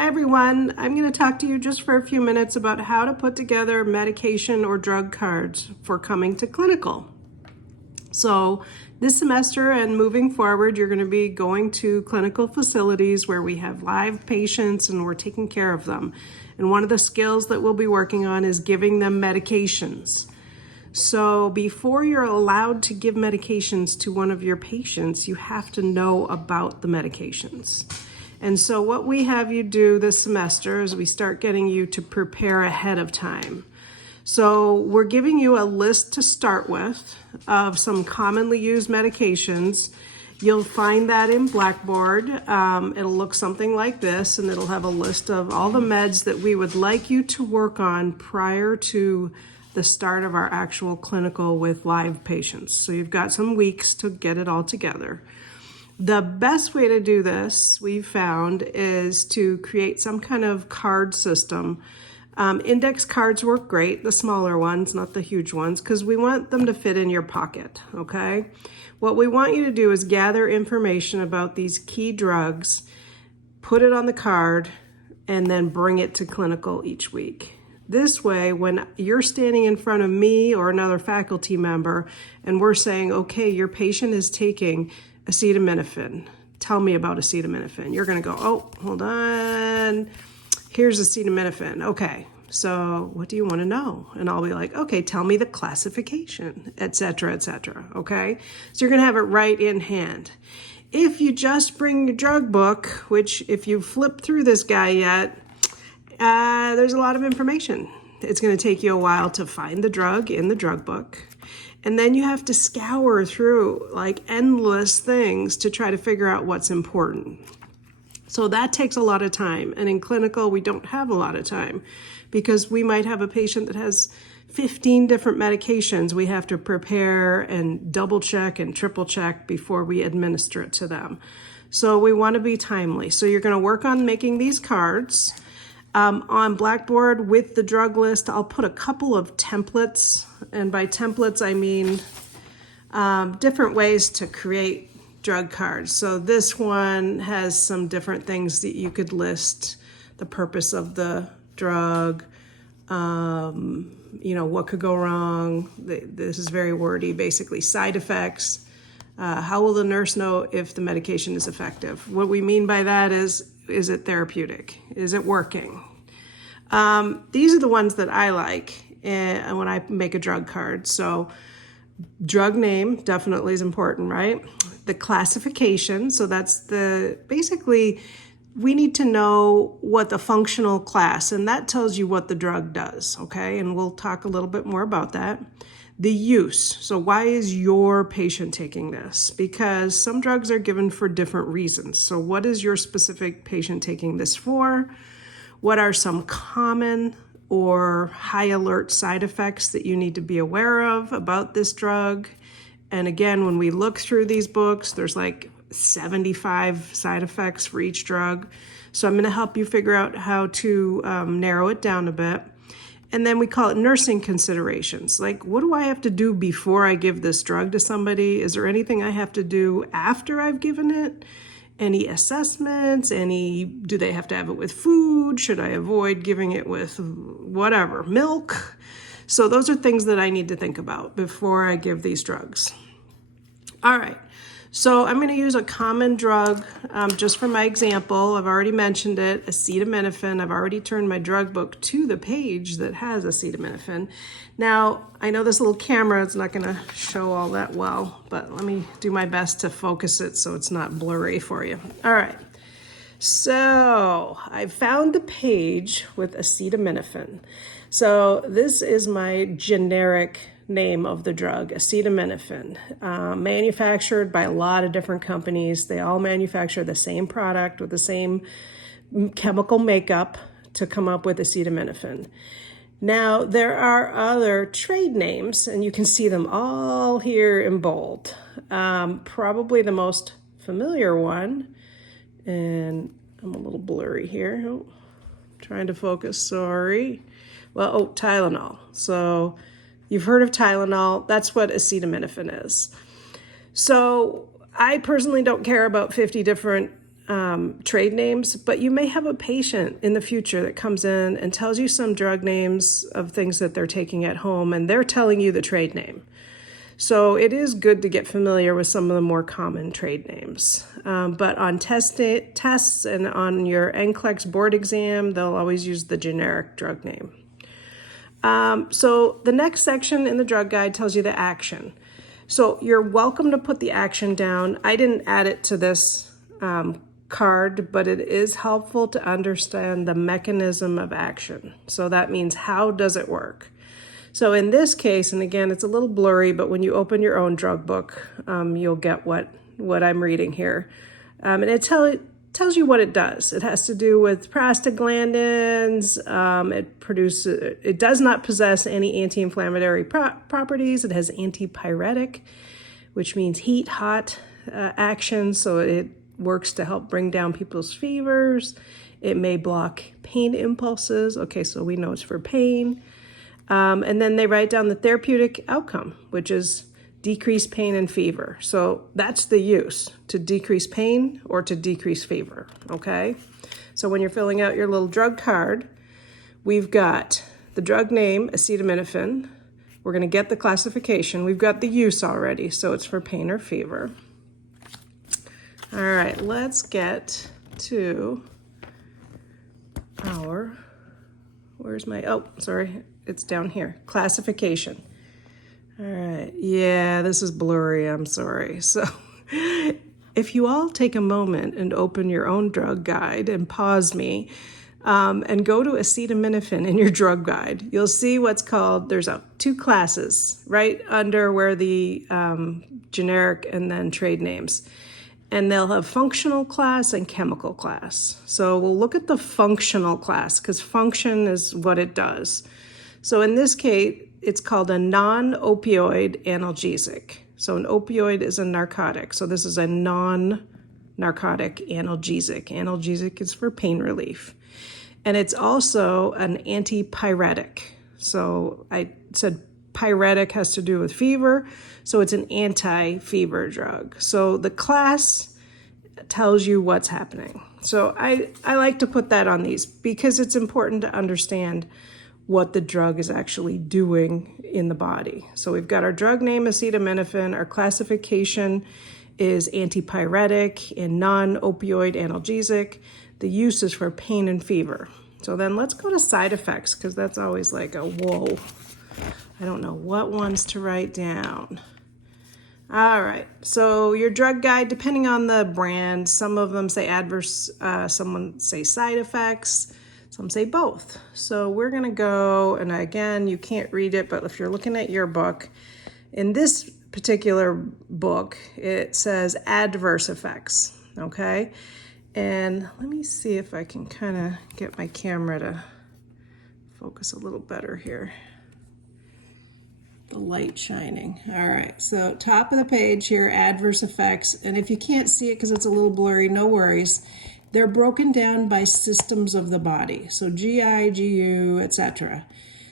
Hi everyone, I'm going to talk to you just for a few minutes about how to put together medication or drug cards for coming to clinical. So this semester and moving forward, you're going to be going to clinical facilities where we have live patients and we're taking care of them. And one of the skills that we'll be working on is giving them medications. So before you're allowed to give medications to one of your patients, you have to know about the medications. And so what we have you do this semester is we start getting you to prepare ahead of time. So we're giving you a list to start with of some commonly used medications. You'll find that in Blackboard. It'll look something like this, and it'll have a list of all the meds that we would like you to work on prior to the start of our actual clinical with live patients. So you've got some weeks to get it all together. The best way to do this, we've found, is to create some kind of card system. Index cards work great, the smaller ones, not the huge ones, because we want them to fit in your pocket, okay? What we want you to do is gather information about these key drugs, put it on the card, and then bring it to clinical each week. This way, when you're standing in front of me or another faculty member, and we're saying, okay, your patient is taking acetaminophen. Tell me about acetaminophen. You're going to go, oh, hold on. Here's acetaminophen. Okay, so what do you want to know? And I'll be like, okay, tell me the classification, et cetera, okay? So you're going to have it right in hand. If you just bring your drug book, which if you flip through this guy yet, there's a lot of information. It's going to take you a while to find the drug in the drug book. And then you have to scour through like endless things to try to figure out what's important. So that takes a lot of time. And in clinical, we don't have a lot of time because we might have a patient that has 15 different medications we have to prepare and double check and triple check before we administer it to them. So we want to be timely. So you're going to work on making these cards. On Blackboard with the drug list, I'll put a couple of templates, and by templates I mean different ways to create drug cards. So this one has some different things that you could list: the purpose of the drug, what could go wrong. This is very wordy, basically side effects. How will the nurse know if the medication is effective? What we mean by that is it therapeutic? Is it working? These are the ones that I like when I make a drug card. So drug name definitely is important, right? The classification, so that's basically we need to know what the functional class, and that tells you what the drug does, okay? And we'll talk a little bit more about that. The use, so why is your patient taking this? Because some drugs are given for different reasons. So what is your specific patient taking this for? What are some common or high alert side effects that you need to be aware of about this drug? And again, when we look through these books, there's like 75 side effects for each drug. So I'm going to help you figure out how to narrow it down a bit. And then we call it nursing considerations. Like, what do I have to do before I give this drug to somebody? Is there anything I have to do after I've given it? Any assessments? Do they have to have it with food? Should I avoid giving it with whatever, milk? So those are things that I need to think about before I give these drugs. All right. So I'm going to use a common drug just for my example. I've already mentioned it, acetaminophen. I've already turned my drug book to the page that has acetaminophen. Now, I know this little camera is not going to show all that well, but let me do my best to focus it so it's not blurry for you. All right. So I found the page with acetaminophen. So this is my generic name of the drug, acetaminophen, manufactured by a lot of different companies. They all manufacture the same product with the same chemical makeup to come up with acetaminophen. Now, there are other trade names, and you can see them all here in bold. Probably the most familiar one, and I'm a little blurry here. Oh, trying to focus, sorry. Well, Tylenol. So you've heard of Tylenol. That's what acetaminophen is. So I personally don't care about 50 different trade names, but you may have a patient in the future that comes in and tells you some drug names of things that they're taking at home, and they're telling you the trade name. So it is good to get familiar with some of the more common trade names. But on tests and on your NCLEX board exam, they'll always use the generic drug name. So the next section in the drug guide tells you the action. So you're welcome to put the action down. I didn't add it to this card, but it is helpful to understand the mechanism of action. So that means, how does it work? So in this case, and again, it's a little blurry, but when you open your own drug book, you'll get what I'm reading here. And it tells you what it does. It has to do with prostaglandins. It does not possess any anti-inflammatory properties. It has antipyretic, which means heat, hot action. So it works to help bring down people's fevers. It may block pain impulses. Okay, so we know it's for pain. And then they write down the therapeutic outcome, which is decrease pain and fever. So that's the use, to decrease pain or to decrease fever, okay? So when you're filling out your little drug card, we've got the drug name, acetaminophen. We're going to get the classification. We've got the use already, so it's for pain or fever. All right, let's get to our, it's down here, classification. All right, yeah, this is blurry, I'm sorry. So if you all take a moment and open your own drug guide and pause me and go to acetaminophen in your drug guide, you'll see what's called, there's two classes right under where the generic and then trade names. And they'll have functional class and chemical class. So we'll look at the functional class because function is what it does. So in this case, it's called a non-opioid analgesic. So an opioid is a narcotic. So this is a non-narcotic analgesic. Analgesic is for pain relief. And it's also an antipyretic. So I said pyretic has to do with fever. So it's an anti-fever drug. So the class tells you what's happening. So I like to put that on these because it's important to understand what the drug is actually doing in the body. So we've got our drug name, acetaminophen. Our classification is antipyretic and non-opioid analgesic. The use is for pain and fever. So then let's go to side effects because that's always like a whoa. I don't know what ones to write down. All right, so your drug guide, depending on the brand, some of them say adverse, some say side effects, some say both. So we're gonna go, and again, you can't read it, but if you're looking at your book, in this particular book, it says adverse effects, okay? And let me see if I can kind of get my camera to focus a little better here. The light shining. All right, so top of the page here, adverse effects. And if you can't see it because it's a little blurry, no worries. They're broken down by systems of the body. So GI, GU, etc.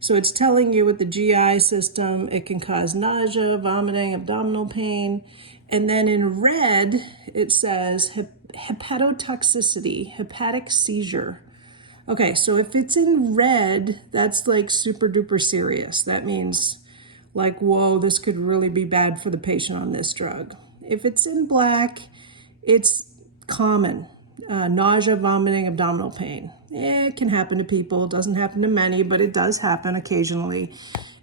So it's telling you with the GI system, it can cause nausea, vomiting, abdominal pain. And then in red, it says hepatotoxicity, hepatic seizure. Okay, so if it's in red, that's like super duper serious. That means like, whoa, this could really be bad for the patient on this drug. If it's in black, it's common. Nausea, vomiting, abdominal pain. It can happen to people. It doesn't happen to many, but it does happen occasionally.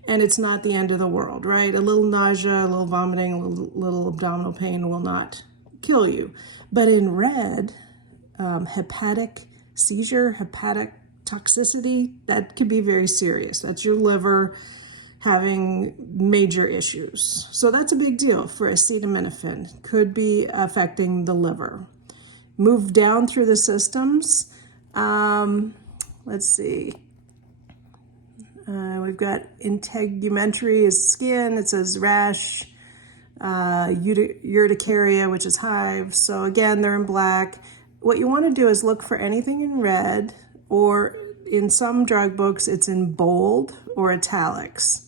And it's not the end of the world, right? A little nausea, a little vomiting, a little abdominal pain will not kill you. But in red, hepatic seizure, hepatic toxicity, that could be very serious. That's your liver having major issues. So that's a big deal for acetaminophen. Could be affecting the liver. Move down through the systems. Let's see. We've got integumentary is skin. It says rash, urticaria, which is hives. So again, they're in black. What you want to do is look for anything in red, or in some drug books, it's in bold or italics.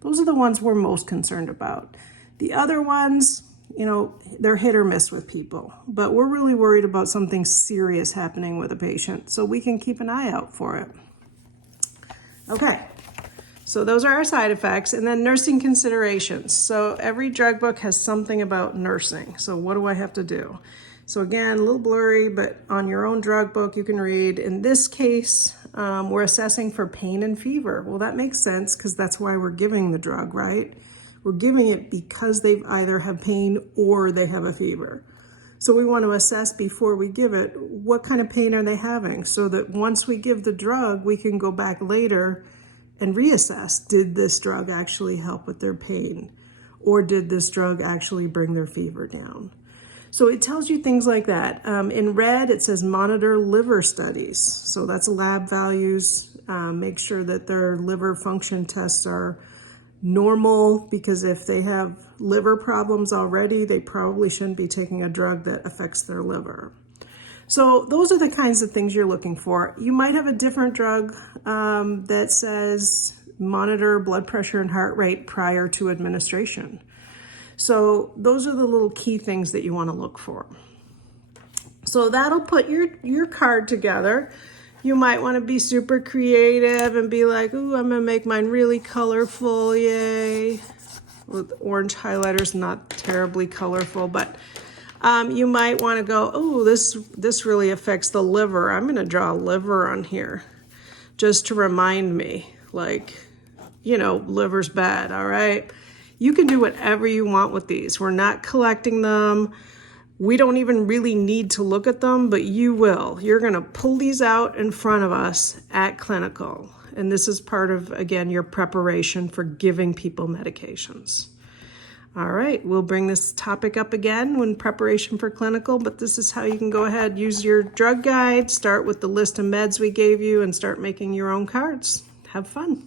Those are the ones we're most concerned about. The other ones, you know, they're hit or miss with people, but we're really worried about something serious happening with a patient, so we can keep an eye out for it. Okay, so those are our side effects, and then nursing considerations. So every drug book has something about nursing. So what do I have to do? So again, a little blurry, but on your own drug book, you can read. In this case, we're assessing for pain and fever. Well, that makes sense because that's why we're giving the drug, right? We're giving it because they either have pain or they have a fever. So we want to assess before we give it, what kind of pain are they having? So that once we give the drug, we can go back later and reassess. Did this drug actually help with their pain? Or did this drug actually bring their fever down? So it tells you things like that. In red, it says monitor liver studies. So that's lab values. Make sure that their liver function tests are normal, because if they have liver problems already, they probably shouldn't be taking a drug that affects their liver. So those are the kinds of things you're looking for. You might have a different drug that says monitor blood pressure and heart rate prior to administration. So those are the little key things that you want to look for. So that'll put your card together. You might want to be super creative and be like, ooh, I'm going to make mine really colorful, yay. With orange highlighters, not terribly colorful, but you might want to go, oh, this really affects the liver. I'm going to draw a liver on here just to remind me, like, you know, liver's bad, all right? You can do whatever you want with these. We're not collecting them. We don't even really need to look at them, but you will. You're going to pull these out in front of us at clinical. And this is part of, again, your preparation for giving people medications. All right, we'll bring this topic up again when preparation for clinical, but this is how you can go ahead, use your drug guide, start with the list of meds we gave you, and start making your own cards. Have fun.